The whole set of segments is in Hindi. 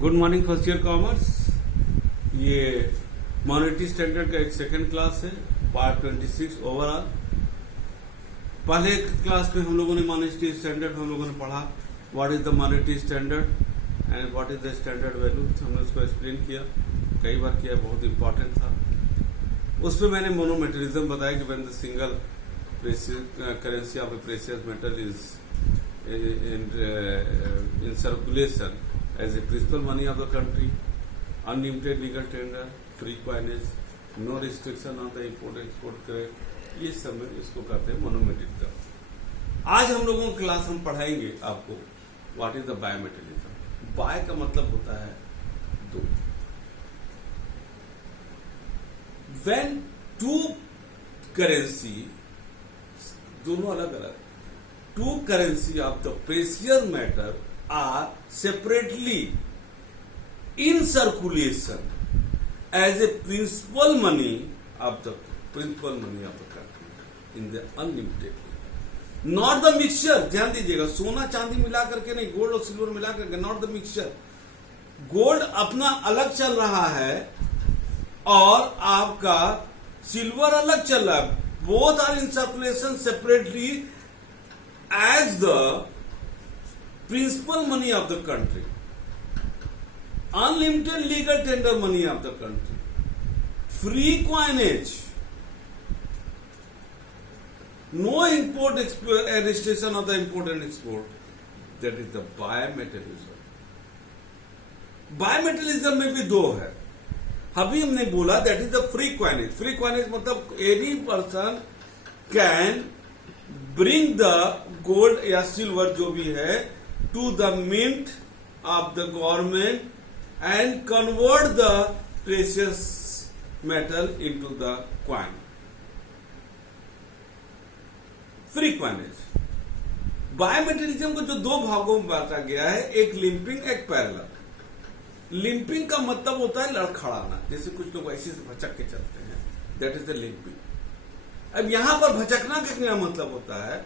Good morning first year commerce. ये मॉनेटरी स्टैंडर्ड का एक सेकंड क्लास है, पार्ट 26 ओवरऑल। पहले क्लास में हम लोगों ने मॉनेटरी स्टैंडर्ड हम लोगों ने पढ़ा what is the monetary standard and what is the standard value. हमने उसको एक्सप्लेन किया, कई बार किया, बहुत इंपॉर्टेंट था। उसमें मैंने मोनोमेटलिज्म बताया कि when the single currency of A precious metal is in circulation as a principal money of the country, unlimited legal tender, free coinage, no restriction on the import export credit, ये सब में इसको कहते हैं मोनोमेटलिज्म। आज हम लोगों की क्लास हम पढ़ाएंगे आपको व्हाट इज द बायोमेटलिज्म। बाय का मतलब होता है दो। When two currency, दोनों अलग अलग, two currency of the precious metal are separately in circulation as a principal money of the country in the unlimited, not the mixture। ध्यान दीजिएगा, सोना चांदी मिला करके नहीं, गोल्ड और सिल्वर मिला करके, नॉट द मिक्सचर। गोल्ड अपना अलग चल रहा है और आपका सिल्वर अलग चल रहा है। Both are in circulation separately as the principal money of the country, unlimited legal tender money of the country, free coinage, no import restriction of the import and export, that is the bimetallism। bimetallism में भी दो है। अभी हमने बोला that is the free coinage। free coinage मतलब any person can bring the gold या सिल्वर जो भी है to the mint of the government and convert the precious metal into the coin, free coinage। बायोमेटलिज्म को जो दो भागों में बांटा गया है, एक लिंपिंग, एक पैरेलल। लिंपिंग का मतलब होता है लड़खड़ाना, जैसे कुछ लोग ऐसे से भचक के चलते हैं, दैट इज द लिंपिंग। अब यहां पर भचकना का क्या मतलब होता है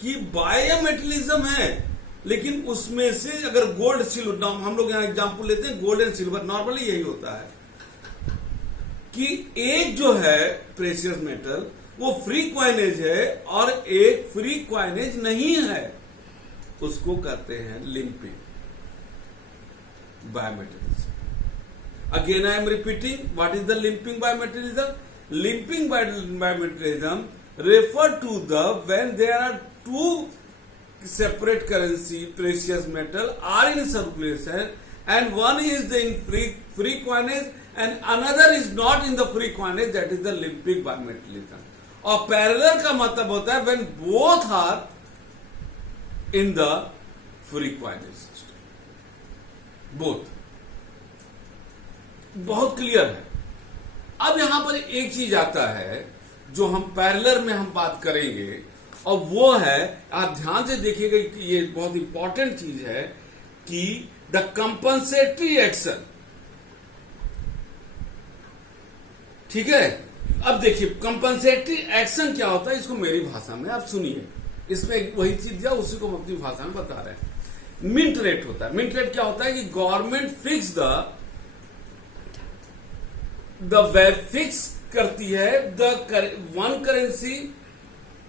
कि बायोमेटलिज्म है, लेकिन उसमें से अगर गोल्ड सिल्वर, हम लोग यहां एग्जांपल लेते हैं गोल्ड एंड सिल्वर, नॉर्मली यही होता है कि एक जो है प्रेशियस मेटल वो फ्री क्वाइनेज है और एक फ्री क्वाइनेज नहीं है, उसको कहते हैं limping bimetallism. Again I am repeating, what is the limping bimetallism. Limping bimetallism refer to the when there are two separate currency precious metal are in circulation and one is in free coinage and another is not in the free coinage, that is the limping bimetallism। और parallel का मतलब होता है when both are in the free coinage system, both। बहुत क्लियर है। अब यहां पर एक चीज आता है जो हम पैरेलल में हम बात करेंगे, और वो है, आप ध्यान से देखिएगा कि ये बहुत इंपॉर्टेंट चीज है कि द कंपनसेटरी एक्शन। ठीक है, अब देखिए कंपनसेटरी एक्शन क्या होता है, इसको मेरी भाषा में आप सुनिए। इसमें वही चीज दिया, उसी को हम अपनी भाषा में बता रहे हैं। मिंट रेट होता है। मिंट रेट क्या होता है कि गवर्नमेंट फिक्स फिक्स करती है वन करेंसी,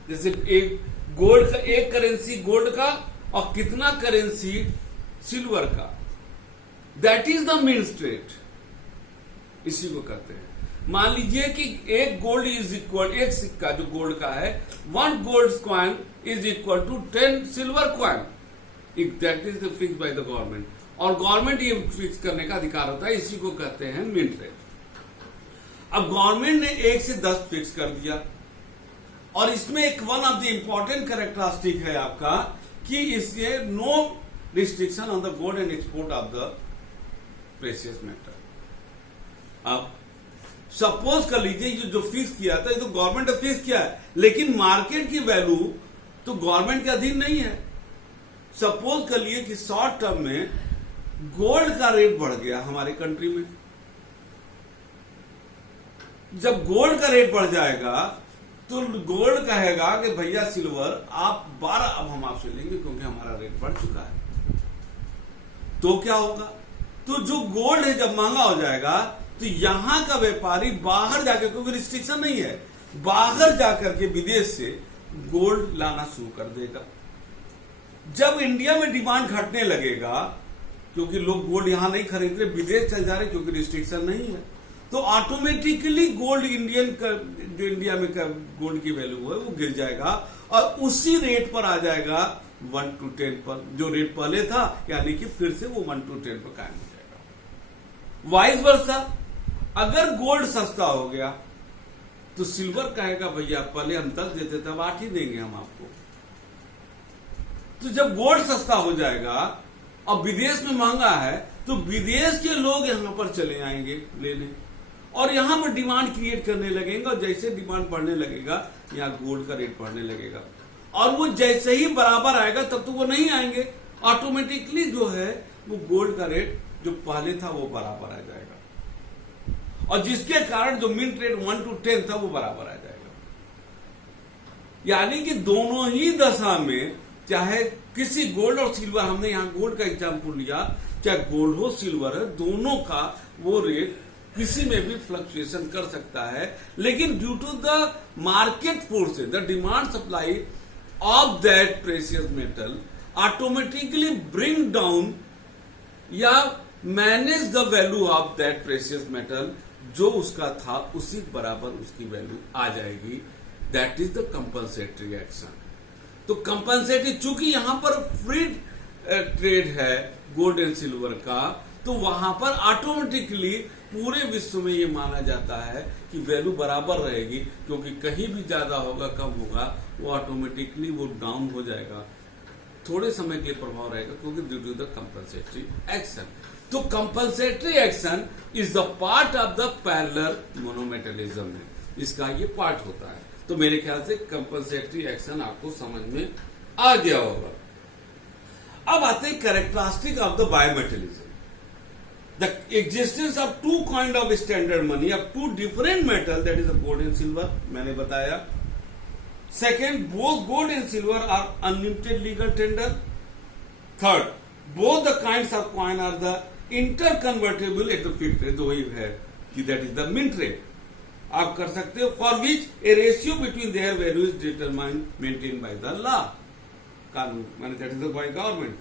जैसे एक गोल्ड का, एक करेंसी गोल्ड का और कितना करेंसी सिल्वर का, that is the mint rate, इसी को कहते हैं। मान लीजिए कि एक गोल्ड इज इक्वल, एक सिक्का जो गोल्ड का है, 1 gold coin is equal to 10 silver coin, that is the fix by the government. और गवर्नमेंट ये फिक्स करने का अधिकार होता है, इसी को कहते हैं मिंट रेट। अब गवर्नमेंट ने 1 से 10 फिक्स कर दिया, और इसमें एक one of the important characteristic है आपका कि इससे no restriction on the gold and export of the precious metal. अब सपोज कर लीजिए ये जो फिक्स किया था, ये तो गवर्नमेंट ने फिक्स किया है, लेकिन मार्केट की वैल्यू तो गवर्नमेंट के अधीन नहीं है। सपोज कर लिए कि शॉर्ट टर्म में गोल्ड का रेट बढ़ गया हमारे कंट्री में। जब गोल्ड का रेट बढ़ जाएगा तो गोल्ड कहेगा कि भैया सिल्वर आप 12 अब हम आपसे लेंगे क्योंकि हमारा रेट बढ़ चुका है। तो क्या होगा? तो जो गोल्ड है जब महंगा हो जाएगा तो यहां का व्यापारी बाहर जाकर, क्योंकि रिस्ट्रिक्शन नहीं है, बाहर जाकर के विदेश से गोल्ड लाना शुरू कर देगा। जब इंडिया में डिमांड घटने लगेगा, क्योंकि लोग गोल्ड यहां नहीं खरीद रहे, विदेश चल जा रहे क्योंकि रिस्ट्रिक्शन नहीं है, तो ऑटोमेटिकली गोल्ड जो इंडिया में गोल्ड की वैल्यू है वो गिर जाएगा और उसी रेट पर आ जाएगा 1 to 10 पर, जो रेट पहले था, यानी कि फिर से वो 1 to 10 पर कायम हो जाएगा। वाइस वर्सा, अगर गोल्ड सस्ता हो गया तो सिल्वर कहेगा भैया पहले हम 10 देते थे, अब 8 ही देंगे हम आपको। तो जब गोल्ड सस्ता हो जाएगा और विदेश में महंगा है तो विदेश के लोग यहां पर चले आएंगे लेने और यहां पर डिमांड क्रिएट करने लगेंगे, और जैसे डिमांड बढ़ने लगेगा यहां गोल्ड का रेट बढ़ने लगेगा, और वो जैसे ही बराबर आएगा तब तो वो नहीं आएंगे, ऑटोमेटिकली जो है वो गोल्ड का रेट जो पहले था वो बराबर आ जाएगा, और जिसके कारण जो मिंट रेट 1 to 10 था वो बराबर आ जाएगा। यानी कि दोनों ही दशा में, चाहे किसी गोल्ड और सिल्वर, हमने यहां गोल्ड का एग्जांपल लिया, चाहे गोल्ड हो सिल्वर है, दोनों का वो रेट किसी में भी फ्लक्चुएशन कर सकता है, लेकिन due to the market forces, the demand supply of that precious metal automatically bring down या manage the value of that precious metal, जो उसका था उसी बराबर उसकी वैल्यू आ जाएगी। That is the compensatory action. तो कंपनसेटरी, चूंकि यहां पर फ्री ट्रेड है गोल्ड एंड सिल्वर का, तो वहां पर ऑटोमेटिकली पूरे विश्व में ये माना जाता है कि वैल्यू बराबर रहेगी, क्योंकि कहीं भी ज्यादा होगा कम होगा वो ऑटोमेटिकली वो डाउन हो जाएगा, थोड़े समय के लिए प्रभाव रहेगा, क्योंकि due to the compensatory action. तो compensatory action is the part of the parallel monometallism है, इसका ये पार्ट होता है। तो मेरे ख्याल से कंपनसेटरी एक्शन आपको समझ में आ गया होगा। अब आते हैं characteristic of the bimetallism. The existence of two kind of standard money of two different metal, that is gold and silver, मैंने बताया। Second, both gold and silver are unlimited legal tender. Third, both the kinds of coin are the interconvertible at the fixed rate, वही है कि that is the mint rate आप कर सकते हो, for which a ratio between their value is determined maintain by the law, कानून माने that is by government.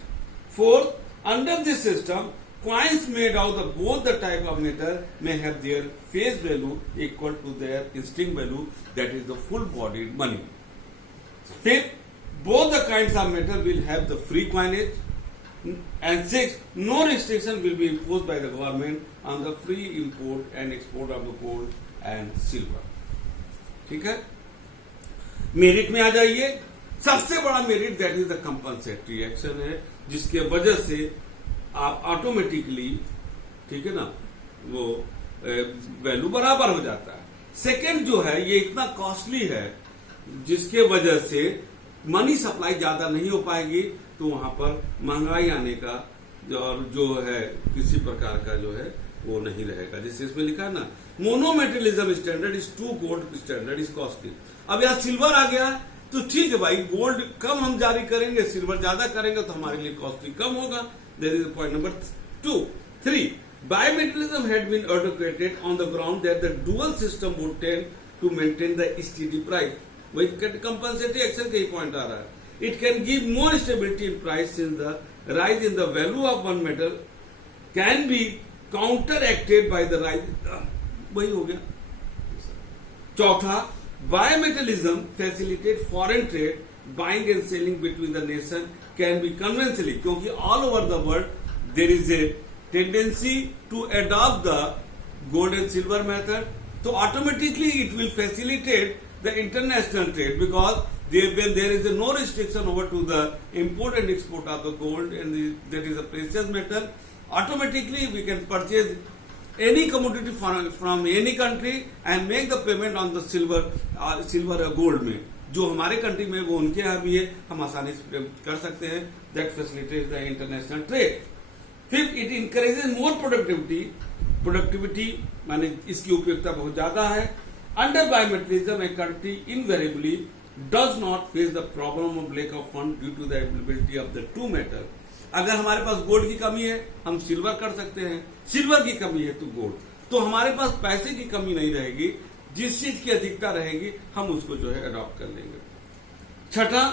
Fourth, under this system coins made out of both the type of metal may have their face value equal to their instinct value, that is the full bodied money. Fifth, both the kinds of metal will have the free coinage. And sixth, no restriction will be imposed by the government on the free import and export of the gold and silver. ठीक है, मेरिट में आ जाइए। सबसे बड़ा merit that is the compensatory action है, जिसके वजह से आप ऑटोमेटिकली, ठीक है ना, वो वैल्यू बराबर हो जाता है। सेकंड जो है ये इतना कॉस्टली है जिसके वजह से मनी सप्लाई ज्यादा नहीं हो पाएगी, तो वहां पर महंगाई आने का जो है किसी प्रकार का जो है वो नहीं रहेगा। जैसे इसमें लिखा है ना, monometallism standard is to gold standard is costly. अब यहाँ सिल्वर आ गया तो ठीक है भाई, गोल्ड कम हम जारी करेंगे, सिल्वर ज्यादा करेंगे तो हमारे लिए कॉस्टली कम होगा। That is point number 2. 3. Bimetallism had been advocated on the ground that the dual system would tend to maintain the steady price. वही compensatory action का ही point आ रहा है। It can give more stability in price since the rise in the value of one metal can be counteracted by the rise. वही हो गया। चौथा, bimetallism facilitate foreign trade, buying and selling between the nation can be conventionally, क्योंकि all over the world there is a tendency to adopt the gold and silver method, so automatically it will facilitate the international trade, because when there is no restriction over to the import and export of the gold and that is a precious metal, automatically we can purchase any commodity from any country and make the payment on the silver or gold में, जो हमारे कंट्री में वो उनके यहाँ भी है, हम आसानी से कर सकते हैं। That facilitate the international trade. Fifth, it encourages more productivity माने इसकी उपयोगिता बहुत ज्यादा है। Under bimetallism a country invariably does not face the problem of lack of fund due to the availability of the two metal, अगर हमारे पास गोल्ड की कमी है हम सिल्वर कर सकते हैं, सिल्वर की कमी है तो गोल्ड, तो हमारे पास पैसे की कमी नहीं रहेगी, जिस चीज की अधिकता रहेगी हम उसको जो है अडॉप्ट कर लेंगे। छठा,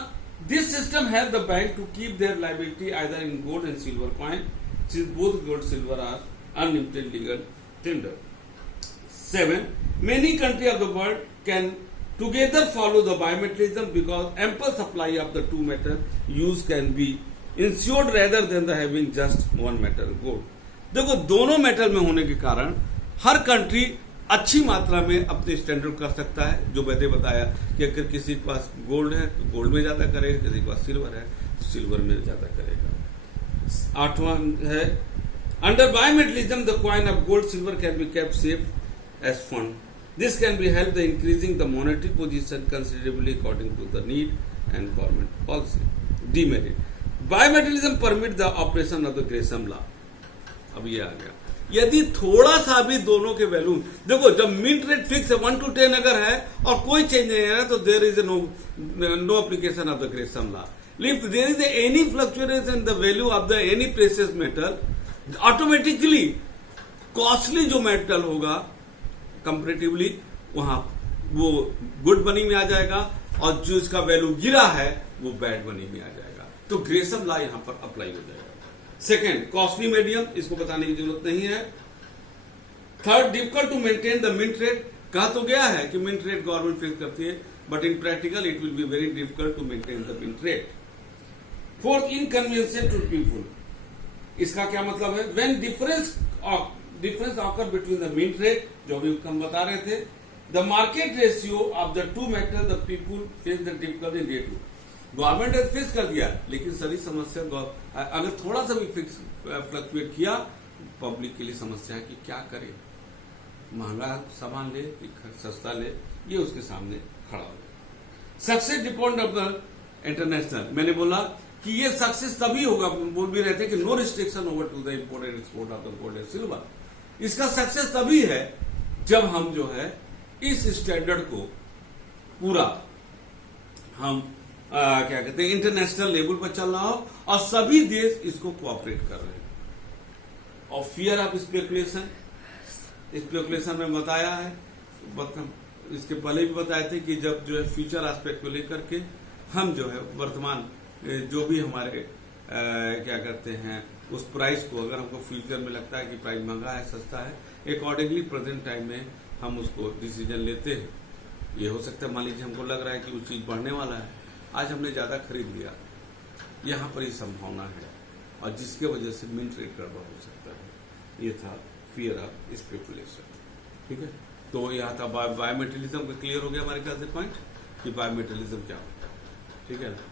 this system help the bank to keep their liability either in gold and silver coin, both gold silver are unlimited legal tender. 7, many countries of the world can together follow the bimetallism because ample supply of the two metal used can be ensured rather than the having just one metal gold। देखो दोनों मेटल में होने के कारण हर कंट्री अच्छी मात्रा में अपने स्टैंडर्ड कर सकता है। जो मैंने बताया कि अगर किसी के पास गोल्ड है तो गोल्ड में ज्यादा करेगा, किसी के पास सिल्वर है तो सिल्वर में ज्यादा करेगा। 8वां है, under bimetallism the coin of gold silver can be kept safe as fund. This can be helped in increasing the monetary position considerably according to the need and government policy. Demerit. Bimetallism permits the operation of the Gresham law. अब ये आ गया, यदि थोड़ा सा भी दोनों के वैल्यू, देखो जब मिंट रेट फिक्स है 1 to 10 अगर है और कोई चेंज नहीं है तो there is no application of the Gresham law. If there is any fluctuation in the value of the any precious metal, automatically costly जो मेटल होगा कंपेरेटिवली वहां वो गुड मनी में आ जाएगा और जो इसका वैल्यू गिरा है वो बैड मनी में आ जाएगा। तो ग्रेसम लॉ यहां पर अप्लाई हो जाएगा। सेकंड, कॉस्टली मीडियम, इसको बताने की जरूरत नहीं है। Third, difficult to maintain the mint rate, कहा तो गया है कि मिंट रेट गवर्नमेंट फिक्स करती है, but in practical it will be very difficult to maintain the mint rate. Fourth, inconvenience to people, इसका क्या मतलब है, when difference occur between the mint rate, जो भी हम बता रहे थे, the market ratio of the two metal, the people face the difficulty in day 2। Government ने फिक्स कर दिया लेकिन सारी समस्या अगर थोड़ा सा भी फिक्स फ्लक्चुएट किया, पब्लिक के लिए समस्या है कि क्या करे, महंगा सामान ले कि सस्ता ले, ये उसके सामने खड़ा हो गया। Success depend of the international, मैंने बोला कि ये सक्सेस तभी होगा, बोल भी रहे थे कि no restriction over to the import and export of the gold and silver. इसका सक्सेस तभी है जब हम जो है इस स्टैंडर्ड को पूरा हम क्या कहते हैं इंटरनेशनल लेवल पर चल रहा हो और सभी देश इसको कोऑपरेट कर रहे हैं। और फियर ऑफ स्पेकुलेशन, स्पेकुलेशन में बताया है, इसके पहले भी बताए थे कि जब जो है फ्यूचर एस्पेक्ट को लेकर के हम जो है वर्तमान जो भी हमारे क्या कहते हैं उस प्राइस को, अगर हमको फ्यूचर में लगता है कि प्राइस महंगा है सस्ता है, अकॉर्डिंगली प्रेजेंट टाइम में हम उसको डिसीजन लेते हैं। ये हो सकता है मान लीजिए हमको लग रहा है कि वो चीज बढ़ने वाला है, आज हमने ज्यादा खरीद लिया, यहाँ पर ही संभावना है और जिसके वजह से मिंट रेट गड़बड़ हो सकता है। ये था फियर ऑफ स्पेकुलेशन। ठीक है, तो यहाँ था बायोमेटलिज्म का क्लियर हो गया हमारे ख्याल से पॉइंट कि बायोमेटलिज्म क्या होता है। ठीक है ना,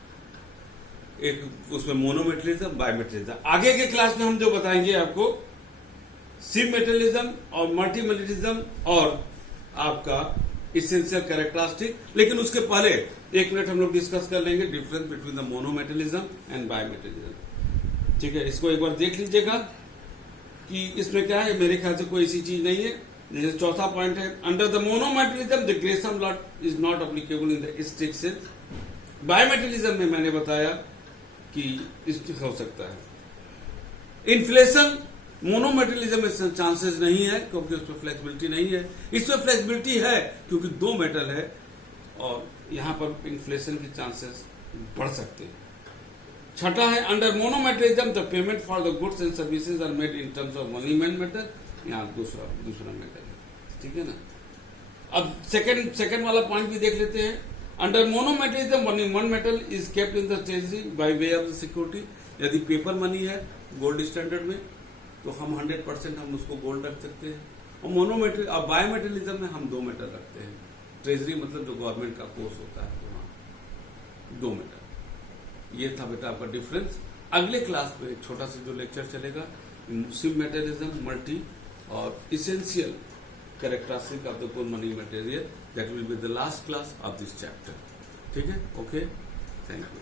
एक उसमें मोनोमेटलिज्म, बायोमेटलिज्म। आगे के क्लास में हम जो बताएंगे आपको सिमेटलिज्म और मल्टीमेटलिज्म और आपका इसेंशियल कैरेक्टरिस्टिक, लेकिन उसके पहले 1 मिनट हम लोग डिस्कस कर लेंगे डिफरेंस बिटवीन द मोनोमेटलिज्म एंड बायोमेटलिज्म। ठीक है, इसको एक बार देख लीजिएगा कि इसमें क्या है, मेरे ख्याल से कोई ऐसी चीज नहीं है। जैसे चौथा पॉइंट है, under the monometallism the Gresham law is not applicable in the strict sense. Bimetallism में मैंने बताया कि हो सकता है। इन्फ्लेशन मोनोमेटलिज्म में चांसेस नहीं है क्योंकि उसमें फ्लेक्सिबिलिटी नहीं है, इसमें फ्लेक्सिबिलिटी है क्योंकि 2 मेटल है और यहां पर इन्फ्लेशन के चांसेस बढ़ सकते हैं। छठा है, under monometallism the payment for the goods and services are made in terms of money main metal, यहाँ दूसरा मेटल है। ठीक है ना, अब सेकंड वाला पॉइंट भी देख लेते हैं। Under monometallism one metal is kept in the treasury by way of the security. यदि पेपर मनी है गोल्ड स्टैंडर्ड में तो हम 100% हम उसको गोल्ड रख सकते हैं, और बायोमेटलिज्म में हम 2 मेटल रखते हैं। ट्रेजरी मतलब जो गवर्नमेंट का कोर्स होता है वहां 2 मेटल। ये था बेटा आपका डिफरेंस। अगले क्लास में एक छोटा सा जो लेक्चर चलेगा सिमेटलिज्म, मल्टी और essential characteristic of the gold money material, that will be the last class of this chapter. ठीक है, okay, thank you.